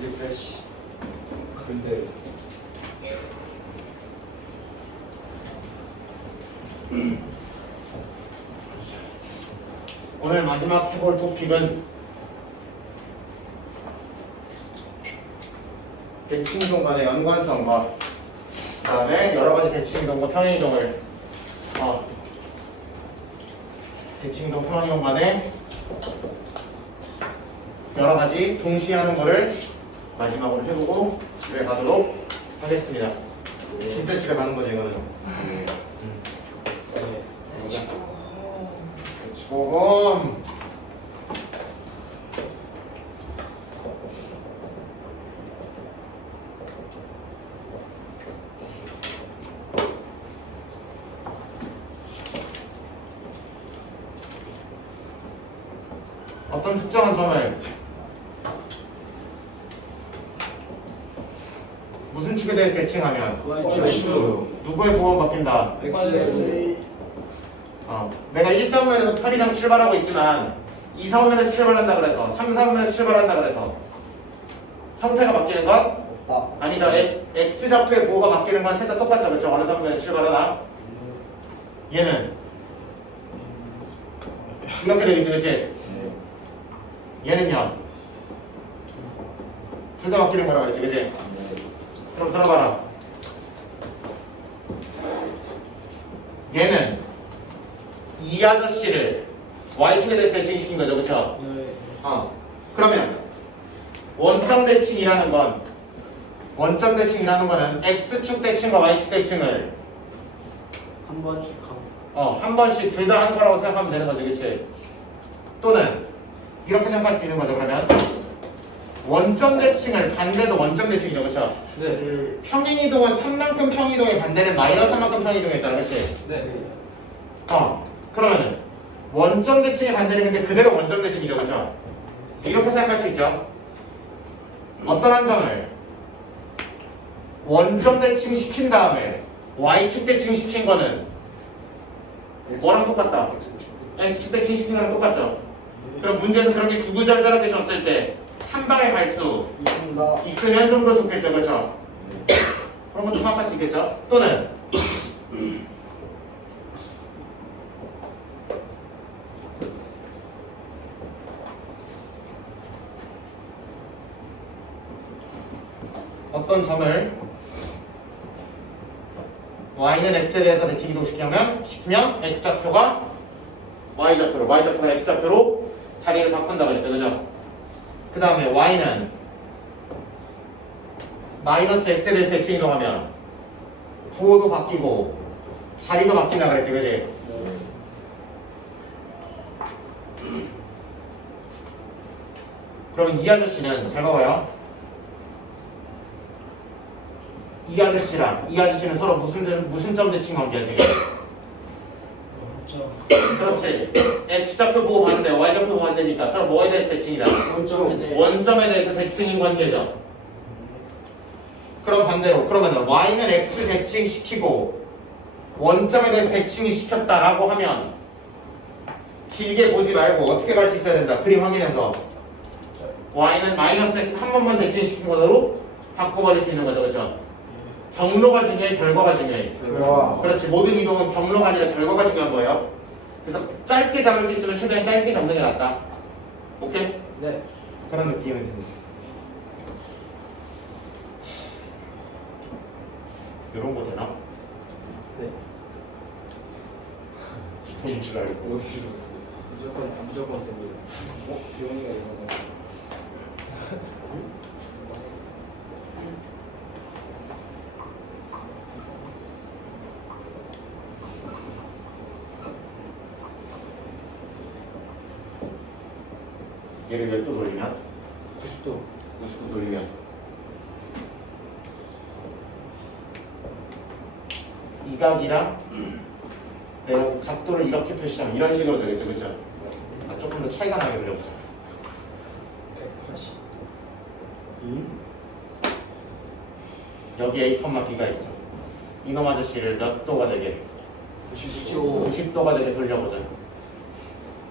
리프레시. 근데 오늘 마지막 해볼 토픽은 대칭이동 간의 연관성과 그 다음에 여러가지 대칭이동과 평행이동을 대칭이동 평행이동 간에 여러가지 동시에 하는 거를 마지막으로 해보고 집에 가도록 하겠습니다. 진짜 집에 가는 거죠 이거는. 대치고금 어떤 특정한 점을 무슨 축에 대해 대칭하면 누구의 보호가 바뀐다? 내가 1, 4호면에서 편의점 출발하고 있지만 2, 4호면에서 출발한다 그래서 3, 4호면에서 출발한다 그래서 형태가 바뀌는 건? 없다. 아니죠. X좌표의 보호가 바뀌는 건 셋 다 똑같죠. 그렇죠? 어느 3호면에서 출발하나? 얘는 이렇게 되겠지. 그렇지? 얘는요? 둘 다 바뀌는 거라 그랬지. 그렇지? 그럼 들어봐라. 얘는 이 아저씨를 Y축에 대해서 대칭시킨 거죠. 그쵸? 그러면 원점 대칭이라는 거는 X축 대칭과 Y축 대칭을 한 번씩 한 번씩 둘 다 한 거라고 생각하면 되는 거지. 그치? 또는 이렇게 생각할 수도 있는 거죠. 그러면 원점 대칭을 반대도 원점 대칭이죠. 그쵸? 네. 평행이동은 3만큼 평이동의 반대는 마이너스 3만큼 평이동이었잖아. 그치? 네. 그러면은 원점 대칭의 반대는 근데 그대로 원점 대칭이죠. 그렇죠? 이렇게 생각할 수 있죠. 어떤 한 점을 원점 대칭 시킨 다음에 Y축 대칭 시킨 거는 뭐랑 똑같다? X축 대칭 시킨 거랑 똑같죠. 그럼 문제에서 그런 게 구구절절하게 졌을 때 한 방에 갈 수 있습니다. 있으면 좀 더 좋겠죠. 그렇죠? 그런 것도 생각할 수 있겠죠. 또는 어떤 점을 y는 x에 대해서 대칭 이동시키면 x좌표가 y좌표로, y좌표가 x좌표로 자리를 바꾼다고 했죠. 그죠? 그 다음에 y는 마이너스 x에 대해서 대칭 이동하면 부호도 바뀌고 자리도 바뀐다 그랬지. 그지? 그러면 이 아저씨는 잘 봐봐요. 이 아저씨는 서로 무슨 점 대칭 관계야 지금? 그렇지. x좌표 보고 봤는데 y좌표 보고 봤는데니까 서로 뭐에 대해서 대칭이다? 원점에 대해서 대칭인 관계죠. 그럼 반대로 그러면 y는 x 대칭 시키고 원점에 대해서 대칭이 시켰다라고 하면 길게 보지 말고 어떻게 갈 수 있어야 된다. 그림 확인해서 y는 마이너스 x 한 번만 대칭시킨 거로 바꿔버릴 수 있는 거죠. 그렇죠? 경로가 중요해, 결과가 중요해. 그렇지. 모든 이동은 경로가 아니라 결과가 중요한 거예요. 그래서 짧게 잡을 수 있으면 최대한 짧게 잡는 게 낫다. 오케이? 네. 그런 느낌이 듭니다. 이런 거 되나? 네. 기쁜 줄 알고. 무조건 됩니다. 기용이가 이거. 얘를 몇 도 돌리면? 90도. 90도 돌리면 이 각이랑 내가 각도를 이렇게 표시하면 이런 식으로 되겠죠. 그렇죠? 조금 더 차이가 나게 그려보자. 180. 여기 A, B가 있어. 이놈 아저씨를 몇 도가 되게? 90도. 90도가 되게 돌려보자.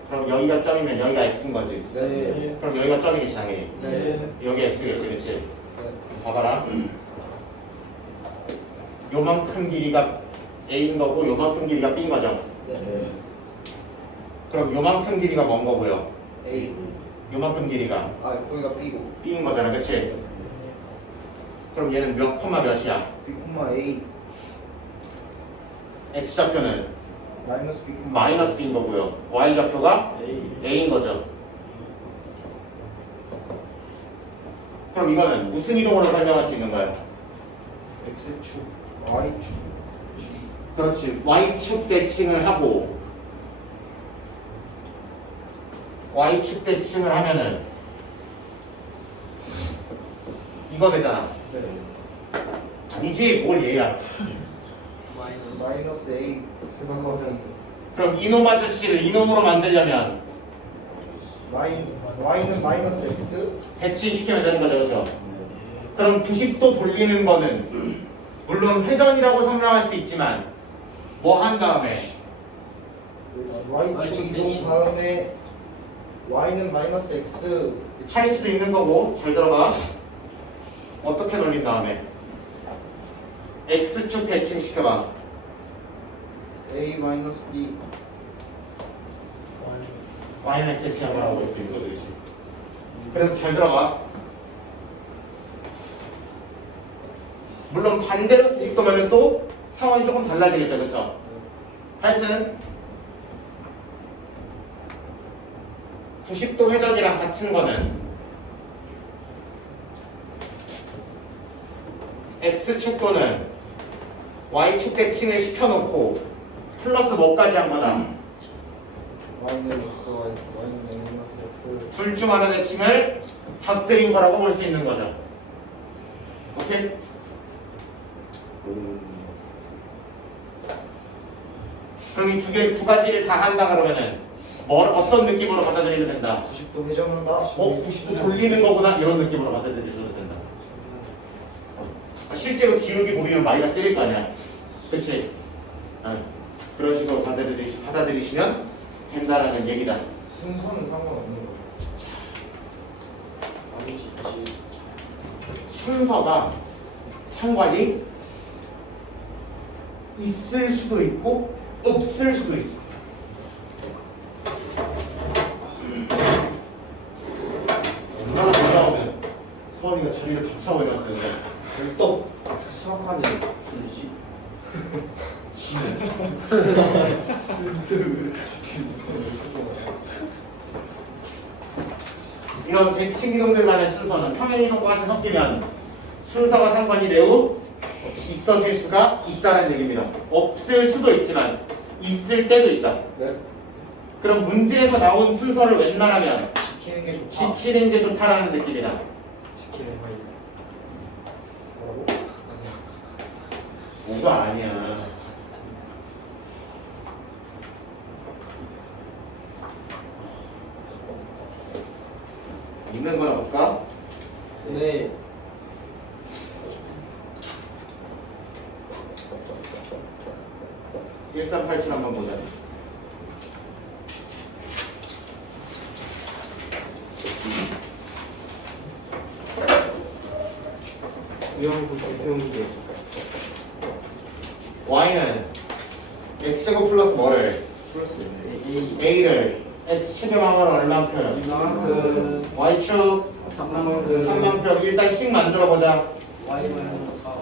그럼 여기가 점이면 여기가 x인 거지. 네. 그럼 여기가 점이겠지 당연히. 네. 여기 x겠지, 그치? 네. 봐봐라. 요만큼 길이가 a인 거고 요만큼 길이가 b인 거죠. 네. 그럼 요만큼 길이가 뭔 거고요? A. 요만큼 길이가 아, 거기가 B고. b인 거잖아, 그치? 그럼 얘는 몇 콤마 몇이야? B, A. x좌표는 마이너스 B, 마이너스 b인 거고요. y좌표가 A. a인 거죠. 그럼 이거는 무슨 이동으로 설명할 수 있는 거야? X축, Y축. 그렇지. y축 대칭을 하고 y축 대칭을 하면은 이거 되잖아. 네. 아니지, 뭘 얘야. 마이너스 A. 생각하면 그럼 이놈 아저씨를 이놈으로 만들려면 Y는 마이너스 X. 대칭시키면 되는 거죠, 그렇죠? 그럼 90도 돌리는 거는 물론 회전이라고 설명할 수 있지만 뭐 한 다음에 Y축 이동 다음에 Y는 마이너스 X. 할 수도 있는 거고, 잘 들어봐. 어떻게 돌린 다음에 x축 대칭시켜봐. A 마이너스 B. y는 x 대칭하고 하고 있을 수 있는 거죠, 그렇지? 그래서 잘 들어봐. 물론 반대로 90도면 또 상황이 조금 달라지겠죠, 그렇죠? 하여튼 90도 회전이랑 같은 거는 x축도는 y축 대칭을 시켜놓고 플러스 뭐까지 한 거다? Y는 X, Y는 A 마이너스 X. 둘 중 하나 대칭을 곁들인 거라고 볼 수 있는 거죠. 오케이? 그럼 이 두 가지를 다 한다 그러면은 어떤 느낌으로 받아들이면 된다? 90도 회전한다. 90도 돌리는 거구나 이런 느낌으로 받아들이셔도 된다. 실제로 기울기 보이면 마이너스 1일 거 아니야. 그치? 그런 식으로 받아들이시면 된다라는 얘기다. 순서는 상관없는 거죠. 아니지. 그치. 순서가 상관이 있을 수도 있고 없을 수도 있어. 얼마나 놀라우면 서원이가 자리를 다 차버렸어요. 또 수학하면 줄이지. 지는. 이런 대칭 이동들만의 순서는 평행 이동과 같이 섞이면 순서가 상관이 매우 있어질 수가 있다는 얘기입니다. 없을 수도 있지만 있을 때도 있다. 네. 그럼 문제에서 나온 순서를 웬만하면 지키는 게 좋다. 지키는 게 좋다라는 느낌이다. 지키는 거이. 뭐라고? 뭐가 아니야. 있는 거나 볼까? 네. 1387 한번 보자. 유형문제. y는 x제곱 플러스 뭐를? 플러스 A. a를 x축의 방어는 얼만큼? 이만큼. y축 3만큼. 3만큼. 일단 씩 만들어 보자. Y 마이너스 4.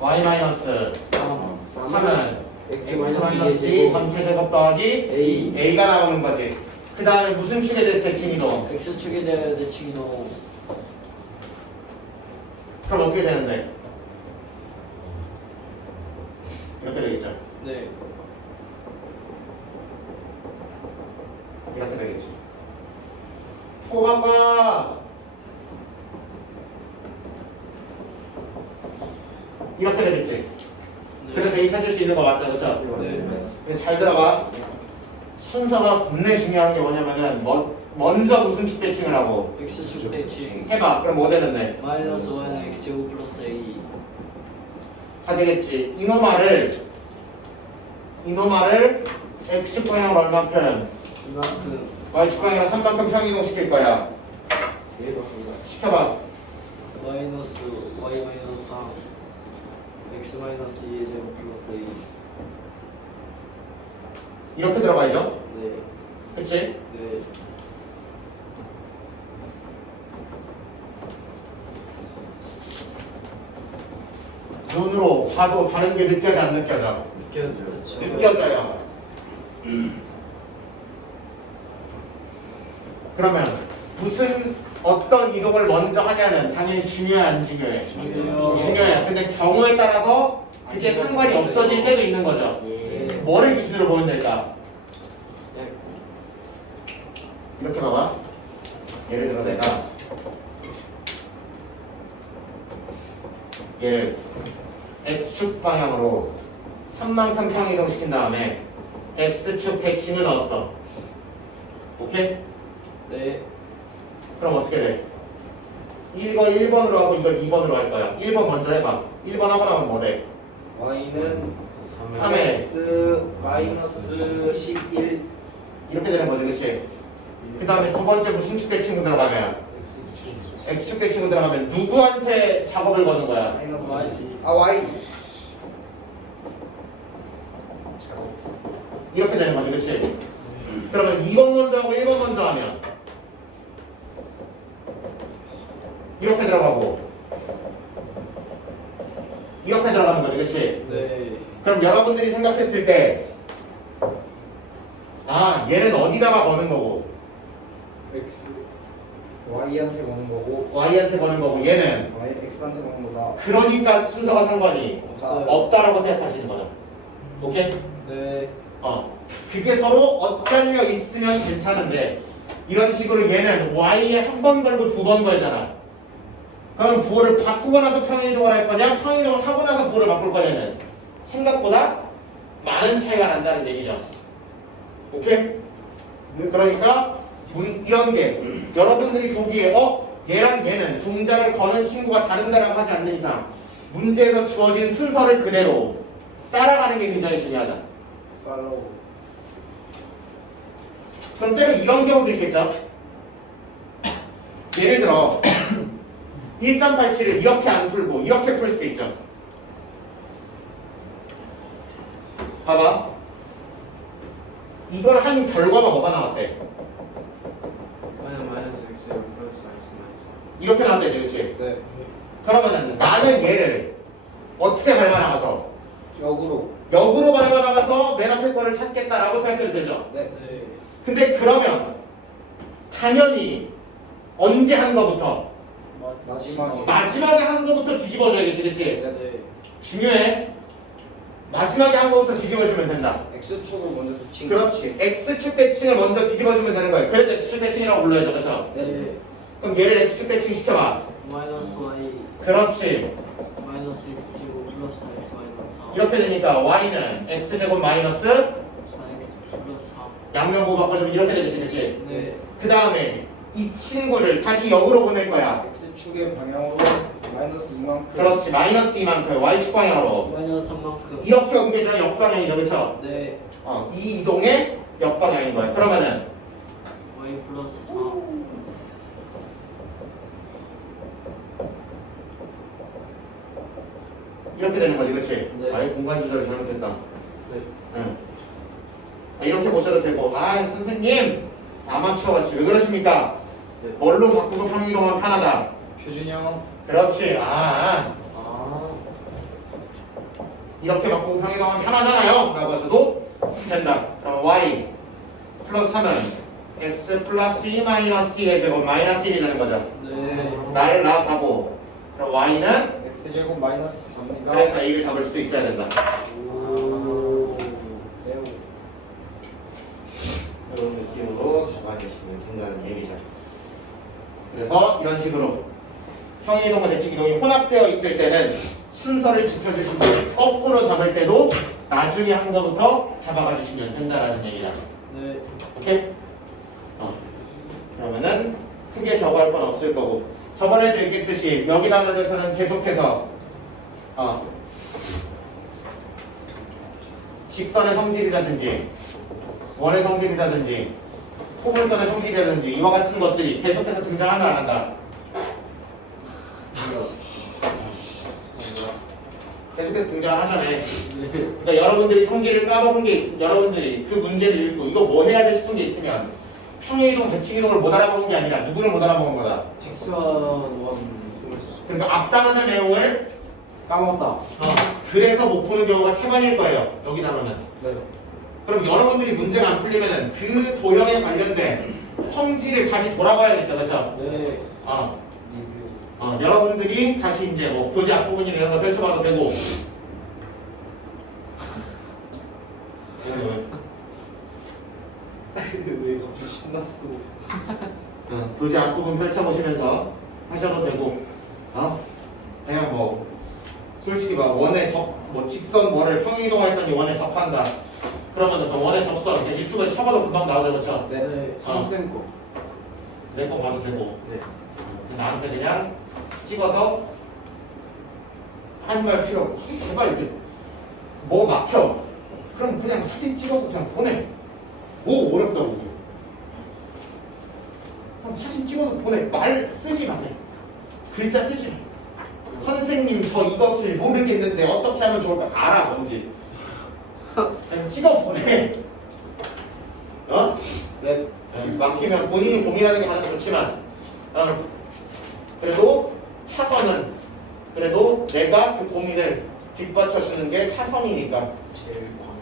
y 마이너스 3. 3은 X x 마이너스 마이너스 2 전체 제곱 더하기 A. a가 나오는 거지. 그 다음에 무슨 축에 대해서 대칭이동? X축에 대한 대칭이동. 그럼 어떻게 되는데? 이렇게 되겠죠. 네. 이렇게 되겠지. 후반과 이렇게 되겠지. 그래서 A 찾을 수 있는 거 맞죠, 그렇죠? 네. 근데 잘 들어봐. 순서가 겁내 중요한 게 뭐냐면은 먼저 무슨 축 대칭을 하고 X축 대칭. 해봐. 그럼 뭐 되는데? 마이너스 Y는 X제곱 플러스 A. 다 되겠지. 이노마를 x축 방향으로 얼만큼? 이만큼 y축 방향으로 3만큼 평이동 시킬 거야. 얘가 뭐야? 시켜봐. 마이너스 y 마이너스 3 x 마이너스 2의 제곱 플러스 2. 이렇게 들어가야죠. 네. 그치? 네. 눈으로 봐도 다른 게 느껴져 안 느껴져? 느껴져. 느껴져요. 그러면 무슨 어떤 이동을 먼저 하냐는 당연히 중요해 안 중요해? 중요해요. 중요해요. 근데 경우에 따라서 그게 상관이 없어질 때도 있는 거죠. 예. 뭐를 기준으로 보면 될까? 예. 이렇게 봐봐. 예를 들어 내가 얘를 x축 방향으로 3만큼 평이동 시킨 다음에 x축 대칭을 넣었어. 오케이? 네. 그럼 어떻게 돼? 이거 1번으로 하고 이걸 2번으로 할 거야. 1번 먼저 해봐. 1번 하고 나면 뭐 돼? y는 3에 x 마이너스 11 이렇게 되는 거지, 그치? 그 다음에 두 번째 무슨 축 대칭으로 들어가면? x축 대칭으로 들어가면 누구한테 작업을 거는 거야? 마이너스 y 이렇게 되는 거지, 그치? 그러면 2번 먼저 하고 1번 먼저 하면 이렇게 들어가고 이렇게 들어가는 거지, 그치? 네. 그럼 여러분들이 생각했을 때 아, 얘는 어디다가 거는 거고 x y한테 거는 거고 y한테 거는 거고 얘는 y x한테 거는 거다. 그러니까 순서가 상관이 없어요. 없다라고 생각하시는 거죠. 오케이? 네. 그게 서로 엇갈려 있으면 괜찮은데 이런 식으로 얘는 y에 한 번 걸고 두 번 걸잖아. 그럼 부호를 바꾸고 나서 평행이동을 할 거냐 평행이동을 하고 나서 부호를 바꿀 거냐는 생각보다 많은 차이가 난다는 얘기죠. 오케이? 그러니까 이런 게 여러분들이 보기에 얘랑 얘는 동작을 거는 친구가 다른다라고 하지 않는 이상 문제에서 주어진 순서를 그대로 따라가는 게 굉장히 중요하다. 팔로우 그럼 때로 이런 경우도 있겠죠. 예를 들어 1387을 이렇게 안 풀고 이렇게 풀 수 있죠. 봐봐. 이걸 한 결과가 뭐가 나왔대? 마이너스 x 플러스 x 마이너스 이렇게 나왔대지, 그치? 네 그러면은 나는 얘를 어떻게 밟아나가서 역으로 밟아나가서 맨 앞에 거를 찾겠다라고 생각해도 되죠. 네. 3. 네. 근데 그러면 당연히 언제 한 거부터? 마지막에 한 거부터 뒤집어줘야겠지, 그치? 네. 중요해. 마지막에 한 거부터 뒤집어주면 된다. x축을 먼저 붙인 그렇지. x축 대칭을 먼저 뒤집어주면 되는 거예요. 그래도 x축 대칭이라고 불러야죠, 그렇죠? 네. 그럼 얘를 x축 대칭 시켜봐. 마이너스 y 그렇지. 마이너스 x 제곱 플러스 x 마이너스 4. 이렇게 되니까 y는 x제곱 마이너스 4x 플러스 3. 양면고 바꿔주면 이렇게 되겠지, 그치? 네. 그 다음에 이 친구를 다시 역으로 보낼 거야. x축의 방향으로 마이너스 2만큼 그렇지. 마이너스 이만큼 y축 방향으로. 마이너스 3만큼. 이렇게 옮겨줘야 역방향이죠, 그쵸? 네. 이 이동의 역방향인 거야. 그러면은 y 플러스 4. 이렇게 되는 거지, 그치? 네. 아예 공간 조절을 잘못했다. 네. 응. 이렇게 보셔도 되고, 선생님! 아마추어 같이 왜 그러십니까? 네. 뭘로 바꾸고 평이동하면 편하다. 표준형 그렇지. 아. 이렇게 바꾸고 평이동하면 편하잖아요. 라고 하셔도 된다. 그럼 y 플러스 3은 x 플러스 2 마이너스 2의 제곱 마이너스 1이 되는 거죠. 네. 나를 나가고, 그럼 y는 x제곱 마이너스 4입니다. 그래서 a를 잡을 수도 있어야 된다. 오. 매우 이런 느낌으로 잡아주시면 된다는 얘기죠. 그래서 이런 식으로 평이동과 대칭이동이 혼합되어 있을 때는 순서를 지켜주시고 거꾸로 잡을 때도 나중에 한 거부터 잡아가 주시면 된다라는 얘기야. 네. 오케이? 그러면은 크게 저거 할 건 없을 거고 저번에도 얘기했듯이 여기 단원에서는 계속해서 직선의 성질이라든지 원의 성질이라든지 포물선의 성질이라든지 이와 같은 것들이 계속해서 등장한다 안 한다? 계속해서 등장하잖아요. 그러니까 여러분들이 성질을 까먹은 게 여러분들이 그 문제를 읽고 이거 뭐 해야 돼 싶은 게 있으면 평행이동, 배칭이동을 못 알아보는 게 아니라 누구를 못 알아보는 거다. 직선 원 그러니까 앞당하는 내용을 까먹었다. 그래서 못 푸는 경우가 태반일 거예요. 여기 나오면. 네. 그럼 여러분들이 문제가 안 풀리면은 그 도형에 관련된 성질을 다시 돌아봐야겠죠, 그렇죠? 네. 리뷰. 여러분들이 다시 이제 뭐 교재 앞부분이나 이런 걸 펼쳐봐도 되고. 왜 갑자기 신났어? 교재 앞부분 펼쳐보시면서 하셔도 되고, 그냥 뭐 솔직히 막 원에 뭐 직선 뭐를 평행이동했더니 원에 접한다. 그러면 그 원의 접선 유튜브에 쳐봐도 금방 나오죠, 그렇죠? 네. 선생 거. 내 거 봐도 되고. 네. 나한테 그냥 찍어서 한 말 필요 없고 제발 이렇게 뭐 막혀 그럼 그냥 사진 찍어서 그냥 보내. 뭐 어렵다고. 그냥 사진 찍어서 보내. 말 쓰지 마. 글자 쓰지 마. 선생님 저 이것을 모르겠는데 어떻게 하면 좋을까 알아 뭔지. 그냥 찍어 보내. 네. 막히면 본인이 고민하는 게 가장 좋지만 그래도 차선은 그래도 내가 그 고민을 뒷받쳐주는 게 차선이니까 제일 광고.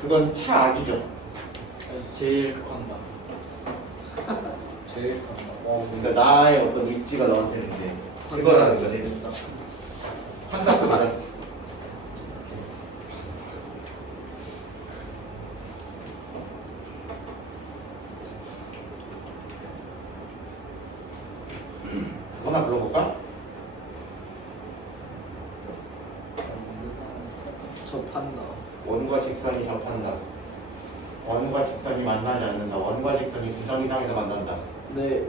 그건 차악이죠. 제일 광다. 제일 광다. 그러니까 나의 어떤 위치가 너한테는 이제 그거라는 거지. 한다 그 말은. 하나 불러볼까? 접한다. 원과 직선이 접한다. 원과 직선이 만나지 않는다. 원과 직선이 9점 이상에서 만난다. 네.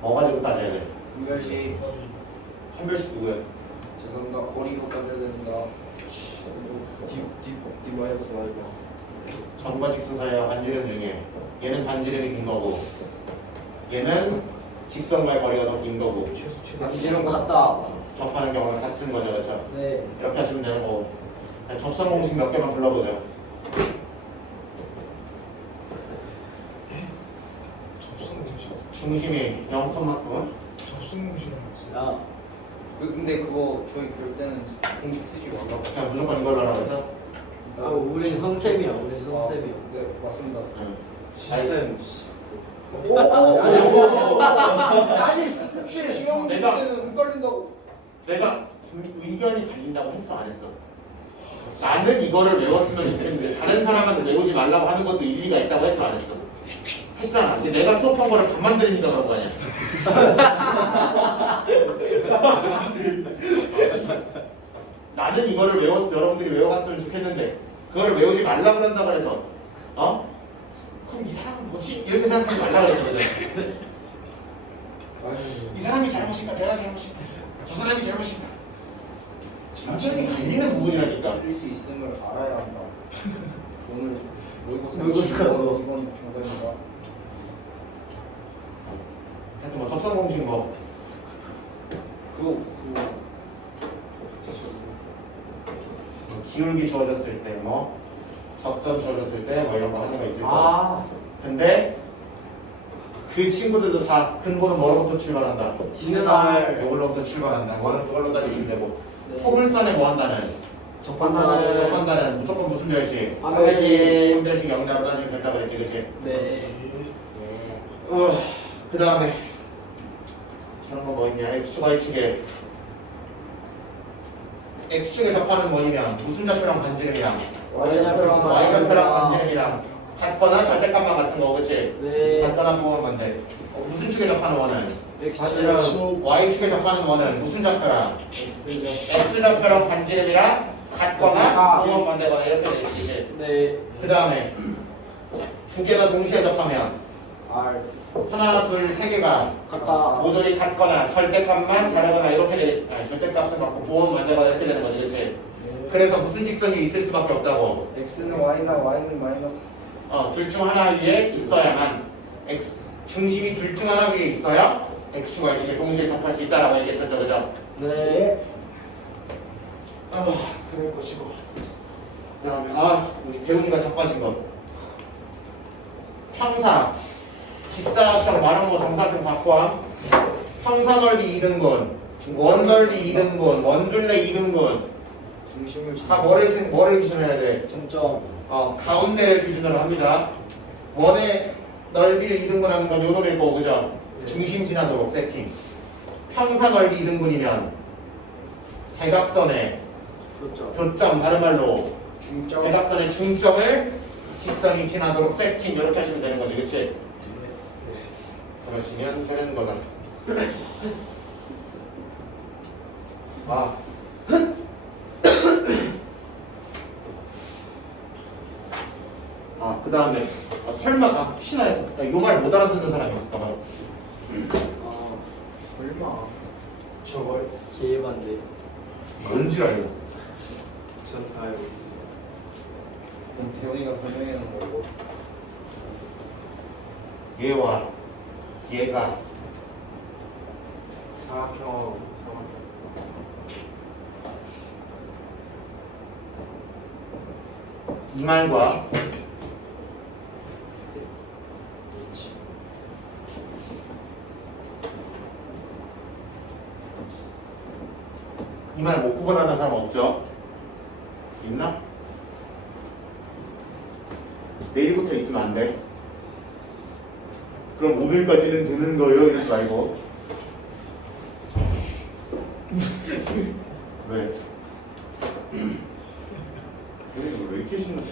뭐 가지고 따져야 돼? 한별씩. 한별씩 누구야? 죄송합니다. 거리로 따져야 된다. 뒷마이너스 알바. 전과 직선 사이와 반지름 중에 얘는 반지름이 긴 거고 얘는 직선과의 거리가 더 긴 거고 반지름 같다. 접하는 경우는 같은 거죠, 그렇죠? 네. 이렇게 하시면 되는 거고 접선 공식 몇 개만 불러보죠. 접근 공식. 중심이 0,만큼 접근 공식이란 뭐지? 야. 근데 그거 저희 그럴 때는 공식 쓰지 말라고. 그냥 무조건 이걸로 하라고 했어? 우리 선생이야. 우리 선생이야. 네, 맞습니다. 응. 선생. 아니 시험 칠 내가- 때는 헷갈린다고. 내가 의견이 갈린다고 했어, 안 했어? 나는 이거를 외웠으면 좋겠는데 다른 사람한테 외우지 말라고 하는 것도 일리가 있다고 했어, 안 했어? 했잖아. 근데 내가 수업한 거를 반만 들으니까 그런 거 아니야? 나는 이거를 외워서 여러분들이 외워갔으면 좋겠는데 그거를 외우지 말라 그런다 그래서 그럼 이 사람은 뭐지? 이렇게 생각하지 말라 그랬죠, 그죠? 이 사람이 잘못인가 내가 잘못인가 저 사람이 잘못인가 완전히 갈리는 부분이라니까. 틀릴 수 있음을 알아야 한다. 오늘 모의고사 모의고사. 이번 정답입니다. 하여튼 뭐 접선 공식 뭐 그거 기울기 주어졌을 때 뭐 접점 주어졌을 때 뭐 이런 거 하는 거 있을 거야. 근데 그 친구들도 다 근본은 뭐로부터 출발한다? D는 R. 이걸로부터 출발한다. 원은 그걸로 따지면 되고 네. 포물선에 뭐 한다는? 접한다는 접한다는 무조건 무슨 별식? 한별식. 한별식 영대로 따지면 된다 그랬지, 그치? 네. 그 다음에 저런 거 뭐 있냐? X축, Y축에 X축에 접하는 원이면 무슨 좌표랑 반지름이랑 Y좌표랑 Y좌표랑 반지름이랑 같거나 절대값만 같은 거, 그치? 네. 같거나 부호한 건데 무슨 축에 접하는 원은? X축. Y축에 접하는 원은 무슨 좌표랑? X좌표. X좌표랑 반지름이랑 같거나 부호한 반대거나 이렇게 돼 있지. 네. 그 다음에 두 개가 동시에 접하면 R 하나, 둘, 세 개가 같다. 모조리 같거나 절대값만 다르거나 이렇게 절대값을 갖고 보험 만들거나 이렇게 되는 거지, 그렇지? 그래서 무슨 직선이 있을 수밖에 없다고. x는 y나 y는 마이너스. 둘 중 하나 위에 있어야만 x 중심이 둘 중 하나 위에 있어야 x축과 y축을 동시에 접할 수 있다라고 얘기했었죠, 그죠? 네. 그럴 것이고. 그다음에 우리 배우기가 자빠진 거. 평사 직사각형 말한 정사각형 바꿔. 평사 넓이 2등분, 원 넓이 2등분, 원둘레 2등분. 중심을 다 뭐를 기준해야 돼? 중점. 가운데를 기준으로 합니다. 원의 넓이를 2등분하는 건 요 놈일 거고, 그죠? 네. 중심 지나도록 세팅. 평사 넓이 2등분이면 대각선의 그렇죠. 교점, 다른 말로 중점. 대각선의 중점을 직선이 지나도록 세팅 이렇게 하시면 되는 거지, 그치? 그러시면 되는 거다. 그 다음에 설마 혹시나 해서 요 말 못 알아듣는 사람이 없을까봐. 설마. 저걸 기회반대. 뭔지 알고. 전 다 알고 있습니다. 그럼 태용이가 설명해 놓은 거고. 얘와 얘가 사각형. 이 말과 이 말 못 구분하는 사람 없죠? 있나? 내일부터 있으면 안 돼. 그럼 오늘까지는 드는 거예요? 이러지 말고. 왜? 왜 이렇게 신났어?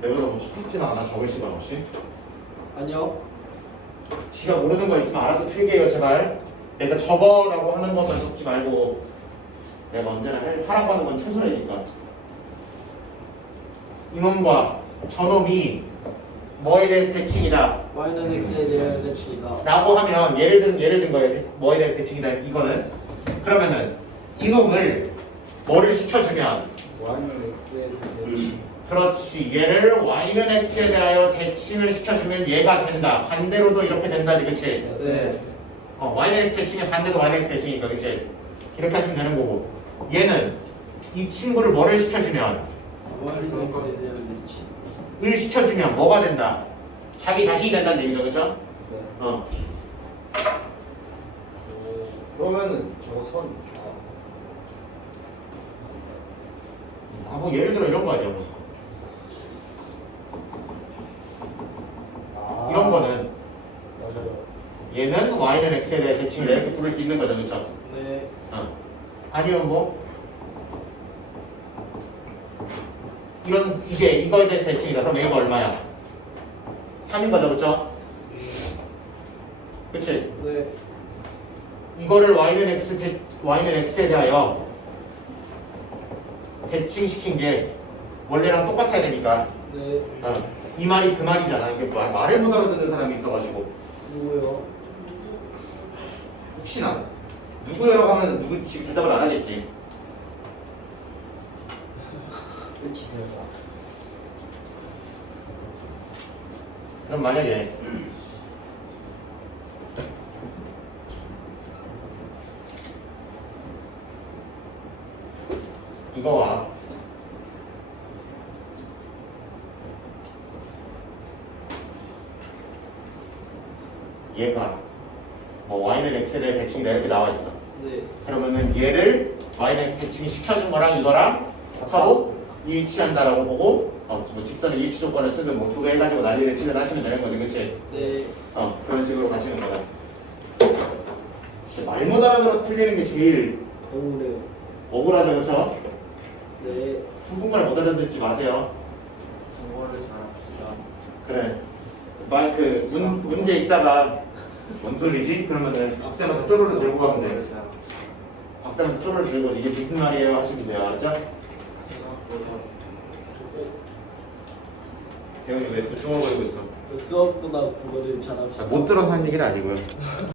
내가 너무 쉽지는 않아, 적을 시간 없이? 아니요. 지가 모르는 거 있으면 알아서 필게요, 제발. 내가 적어라고 하는 것만 적지 말고. 내가 언제나 하라고 하는 건 최선이니까. 이놈과 저놈이 뭐에 대해서 대칭이다 Y는 X에 대한 대칭이다. 라고 하면 예를 든 거예요. 뭐에 대해서 대칭이다 이거는. 그러면은 이놈을 뭐를 시켜주면 y는 x에 대해. 그렇지, 얘를 y는 x에 대하여 대칭을 시켜주면 얘가 된다. 반대로도 이렇게 된다지, 그치? 네. y는 x 대칭의 반대도 y는 x 대칭이니까, 그치? 이렇게 하시면 되는 거고, 얘는 이 친구를 뭐를 시켜주면 Y는 X에 대한 대칭. 을 시켜주면 뭐가 된다? 자기 자신이 된다는 얘기죠, 그쵸? 네. 그러면은 저거 선. 뭐 예를 들어 이런 거 아니야, 뭐. 이런 거는 맞아요. 얘는 y는 x에 대해 대칭을 이렇게 부를 수 있는 거죠, 그쵸? 네. 아니면 뭐 이거에 대해 대칭이다. 그럼 얘가 얼마야? 3인 거죠, 그쵸? 그치? 네. 이거를 y는 x에 대하여 대칭시킨 게 원래랑 똑같아야 되니까. 네. 이 말이 그 말이잖아. 이게 말을 못 알아듣는 사람이 있어가지고. 누구요? 혹시나 누구여라고 하면 누구지 대답을 안 하겠지. 그렇지. 그럼 만약에 이거와 얘가 뭐 y는 x에 대해 대칭이다 이렇게 나와 있어. 네. 그러면은 얘를 y는 x 대칭 시켜준 거랑 이거랑 서로 일치한다라고 보고 뭐 직선의 일치 조건을 쓰든 뭐 두 개 해가지고 난리를 치면 하시면 되는 거지, 그치? 네. 그런 식으로 가시는 거다. 말 못 알아들어서 틀리는 게 제일 억울해요. 억울하죠, 그쵸? 네. 한국말 못 알아듣지 마세요. 국어를 잘합시다. 그래. 문제 있다가 뭔 소리지? 그러면은 박쌤한테 쪼르르 들고 가면 돼. 국어를 잘합시다. 박쌤한테 쪼르르 들고 이게 무슨 말이에요? 하시면 돼요. 알았죠? 대현이 왜 그 중얼거리고 있어? 수업보다 국어를 잘합시다. 못 들어서 하는 얘기는 아니고요.